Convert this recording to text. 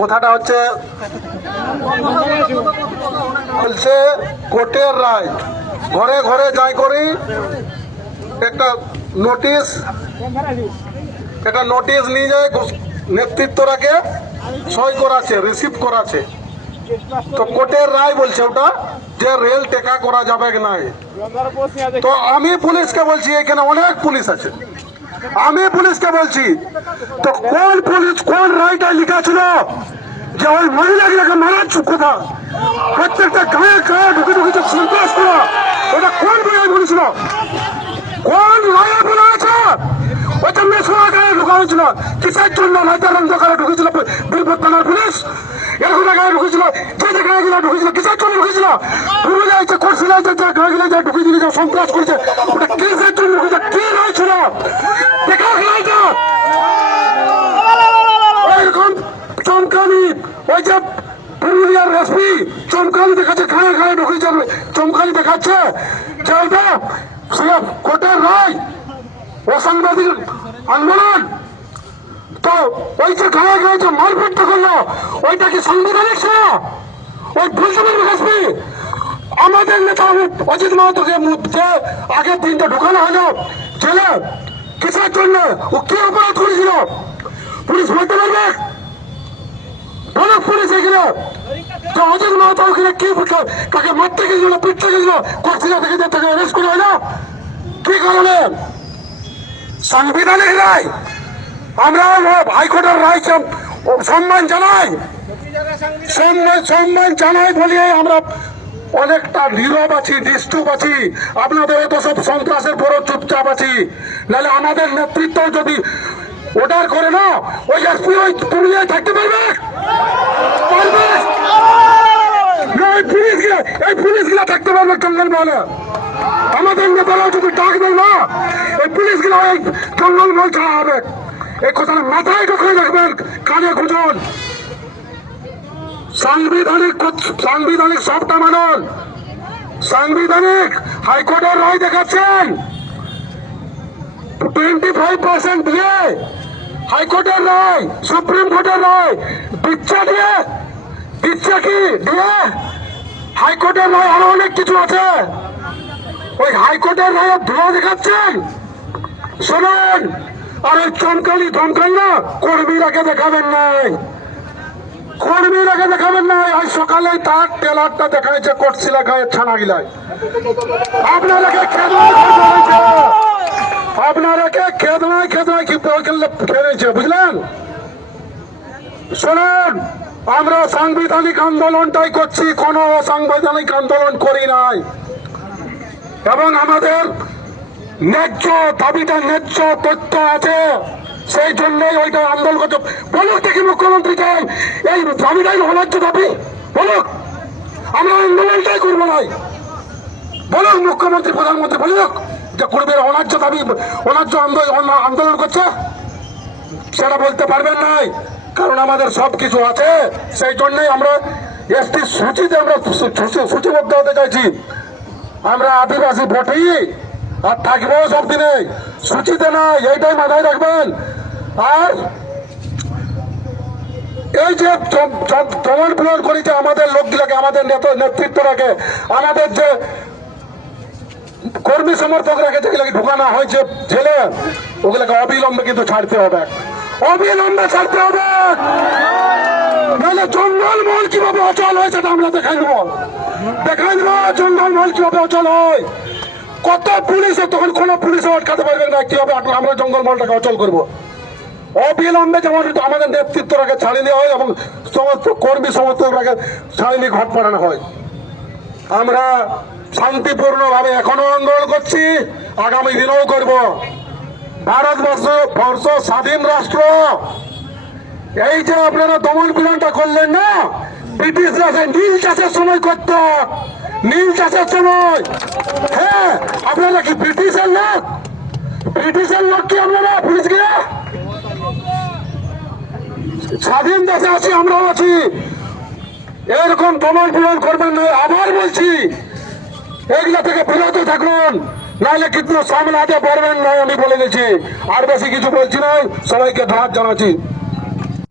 কথাটা হচ্ছে, বলছে, কোর্টের রায়। ঘরে ঘরে যাই করি, একটা নোটিশ একটা নোটিশ নিয়ে যায় নেতৃত্বরাকে সই করাছে রিসিভ করাছে তো কোর্টের রায় বলছে ওটা, যে রেল টেকা করা যাবে নাই। তো আমি পুলিশকে বলছি, এখানে অনেক পুলিশ আছে। আমি পুলিশকে বলছি, তো কোন পুলিশ, কোন রায়টা লিখা ছিল যে ওই মহিলাগুলোকে মারার কথা প্রত্যেকটা গায়ে গায়ে ঢুকে ঢুকে সন্ত্রাস করা, ওটা কোন বইয়ে বলেছিল? কোন রায়ে বলা আছে ওটা মেশোয়া গায়ে ঢুকা হয়েছিল, কিসের জন্য লাইটার দোকানে ঢুকেছিল বীরভূম থানার পুলিশ? এরকম জায়গায় ঢুকেছিল যে যে গায়ে গুলো ঢুকেছিল, কিসের জন্য ঢুকেছিল? পুরুলিয়ায় যে করছিলাম যে গায়ে গুলো যে ঢুকে দিল, যে সন্ত্রাস করেছে। ওটা কিসের জন্য ঢুকেছে? কি রয়েছিল? দেখা রায়টা এরকম চমকানি, ওই যে পুরুলিয়ার এসপি চমকানি দেখাচ্ছে ঘাড়ে ঘাড়ে ঢুকেছে, চমকানি দেখাচ্ছে। যে ওইটা সে কোর্টের রায়, অসাংবাদিক আন্দোলন। তো ওই যে গায়ে গায়ে যে মারপিটটা করল ওইটা কি সাংবিধানিক ছিল। ওই বলতে পারবে এসপি আমাদের নেতা অজিত মাহাতোকে যে আগের দিনটা ঢুকানো হলো, জেলে কিসের জন্য? ও কি অপরাধ করেছিল? পুলিশ বলতে পারবে? অনেক পুলিশ এখানে। আমরা হাইকোর্টের রায় সম্মান জানাই। সম্মান সম্মান জানাই বলিয়ে আমরা অনেকটা নীরব আছি নিষ্ঠুপ আছি। আপনাদের তো সব সন্ত্রাসের বড় চুপচাপ আছি। নাহলে আমাদের নেতৃত্ব যদি অর্ডার করে না ওই এসপি ওই পুরুলিয়ায় থাকতে পারবে? পারবে? এই পুলিশ গিলা এই পুলিশ গিলা থাকতে পারবে জঙ্গল মহলে। আমাদের নেতারা যদি ডাক দেয় না, এই পুলিশগুলো এই জঙ্গল মহল ছাড়া হবে। এই মাথায় ঢুকে রাখবেন, কানে খুঁজুন। সাংবিধানিক সাংবিধানিক সবটা মানুন। সাংবিধানিক হাইকোর্টের রায় দেখাচ্ছেন। টোয়েন্টি ফাইভ পার্সেন্ট দিয়ে হাইকোর্টের রায়, সুপ্রিম কোর্টের রায় দিচ্ছে দিয়ে, দিচ্ছে কি দিয়ে? হাইকোর্টের রায় আরও অনেক কিছু আছে। ওই হাইকোর্টের রায় ধোয়া দেখাচ্ছেন। শুনুন। আর ওই চমকালি ধমকালি না কর্মীরাকে দেখাবেন নাই। কর্মীরাকে দেখাবেন নাই। আজ সকালে তার টেলারটা দেখাইছে কোটশিলা গায়ের ছানা গিলায় আপনারাকে আপনারাকে খেদনায় খেদনায় কি খেলেছে, বুঝলেন? শুনুন, আমরা সাংবিধানিক আন্দোলনটাই করছি, কোনো অসাংবিধানিক আন্দোলন করি নাই। এবং আমাদের ন্যায্য দাবিটা ন্যায্য তথ্য আছে। সেই জন্যই ওইটা আন্দোলন করছে বলুক দেখি মুখ্যমন্ত্রী চাই এই দাবিটাই অন্যায্য দাবি। বলুক, আমরা আন্দোলনটাই করব নাই বলুক মুখ্যমন্ত্রী, প্রধানমন্ত্রী, বলুক যে পূর্বের অন্যায্য দাবি, অন্যায্য আন্দোলন আন্দোলন করছে। সেটা বলতে পারবেন নাই কারণ আমাদের সব কিছু আছে। সেই জন্যই আমরা এসটি সূচিতে আমরা সূচিবদ্ধ হতে চাইছি। আমরা আদিবাসী ভোটই আর থাকব সব দিনে। সূচিতে নাই, এইটাই মাথায় রাখবেন। আর এই যে জ- পূরণ করেছে আমাদের লোকগুলোকে, আমাদের নেতা নেতৃত্বরাকে, আমাদের যে কর্মী সমর্থকরাকে যেগুলোকে ঢুকানো হয়েছে জেলে, ওগুলোকে অবিলম্বে কিন্তু ছাড়তে হবে। অবিলম্বে ছাড়তে হবে! নাহলে জঙ্গল মহল কীভাবে অচল হয়েছে আমরা দেখাই দেবো দেখাই দেবো জঙ্গল মহল কীভাবে অচল হয়। কত পুলিশ, তখন কোনো পুলিশ আটকাতে পারবে না। কীভাবে আমরা জঙ্গল মহলটাকে অচল করব। অবিলম্বে যেমন আমাদের নেতৃত্বটাকে ছাড়িয়ে দেওয়া হয় এবং সমস্ত কর্মী সমর্থকরাকে নিয়ে ঘট পাঠানো হয়। আমরা শান্তিপূর্ণভাবে এখনও আন্দোলন করছি, আগামী দিনেও করব। ভারতবর্ষ বর্ষ স্বাধীন রাষ্ট্র। এই যে আপনারা দমন পীড়নটা করলেন না, ব্রিটিশরা নীল চাষের সময় করত। নীল চাষের সময়। হ্যাঁ আপনারা কি ব্রিটিশের লোক? ব্রিটিশের লোক কি আপনারা? পুলিশ গিয়ে? স্বাধীন দেশে আছি, আমরাও আছি। এরকম দমন পীড়ন করবেন না, আবার বলছি, এগুলা থেকে বিরত থাকুন। নাহলে কিন্তু সামলাতে পারবেন না, আমি বলে দিচ্ছি। আর বেশি কিছু বলছি না, সবাইকে ধন্যবাদ জানাচ্ছি।